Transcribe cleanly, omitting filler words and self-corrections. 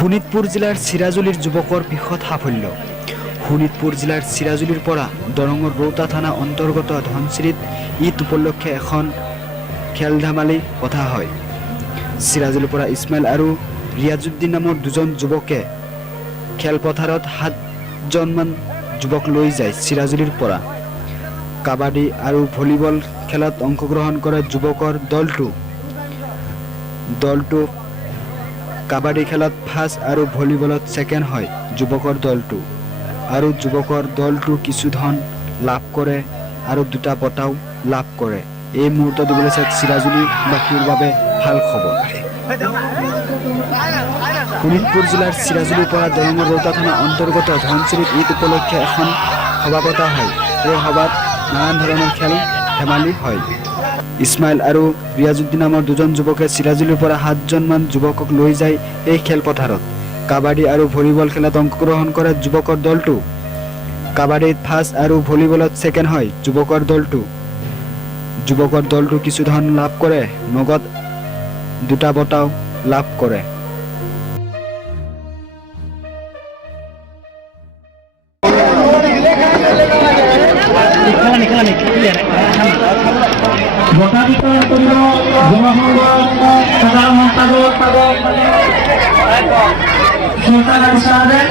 শোণিতপুৰ জিলাৰ চিৰাজুলিৰ যুৱকৰ বৃহৎ সাফল্য। শোণিতপুৰ জিলাৰ চিৰাজুলিৰ পৰা দৰঙৰ ৰৌতা থানা অন্তৰ্গত ধনচিৰিত ঈদ উপলক্ষে এখন খেল ধেমালি পতা হয়। চিৰাজুলিৰ পৰা ইছমাইল আৰু ৰিয়াজুদ্দিন নামৰ দুজন যুৱকে খেলপথাৰত 7জনমান যুৱক লৈ যায় চিৰাজুলিৰ পৰা। কাবাডী আৰু ভলীবল খেলত অংশগ্ৰহণ কৰা যুৱকৰ দলটো কাবাডী খেলত ফাৰ্ষ্ট আৰু ভলীবলত ছেকেণ্ড হয় যুৱকৰ দলটো কিছু ধন লাভ কৰে আৰু 2টা বঁটাও লাভ কৰে। এই মুহূৰ্তত ওলাইছে চিৰাজুলিবাসীৰ বাবে ভাল খবৰ। শোণিতপুৰ জিলাৰ চিৰাজুলিৰ পৰা দৰঙৰ ৰৌতা থানা অন্তৰ্গত ধনচিৰিত ঈদ উপলক্ষে এখন সভা পতা হয়। এই সভাত নানান ধৰণৰ খেল ধেমালি হয়। ইছমাইল আৰু ৰিয়াজুদ্দিন নামৰ দুজন যুৱকে চিৰাজুলিৰ পৰা 7জনমান যুৱকক লৈ যায় এই খেলপথাৰত। কাবাডী আৰু ভলীবল খেলত অংশগ্ৰহণ কৰা যুৱকৰ দলটো কাবাডীত ফাৰ্ষ্ট আৰু ভলীবলত ছেকেণ্ড হয় যুৱকৰ দলটো কিছু ধন লাভ কৰে, নগদ 2টা বঁটাও লাভ কৰে। বঁটা বিতৰণ কৰিব জনসংঘৰ সাধাৰণ সম্পাদক চুলতান আলী সাহেব।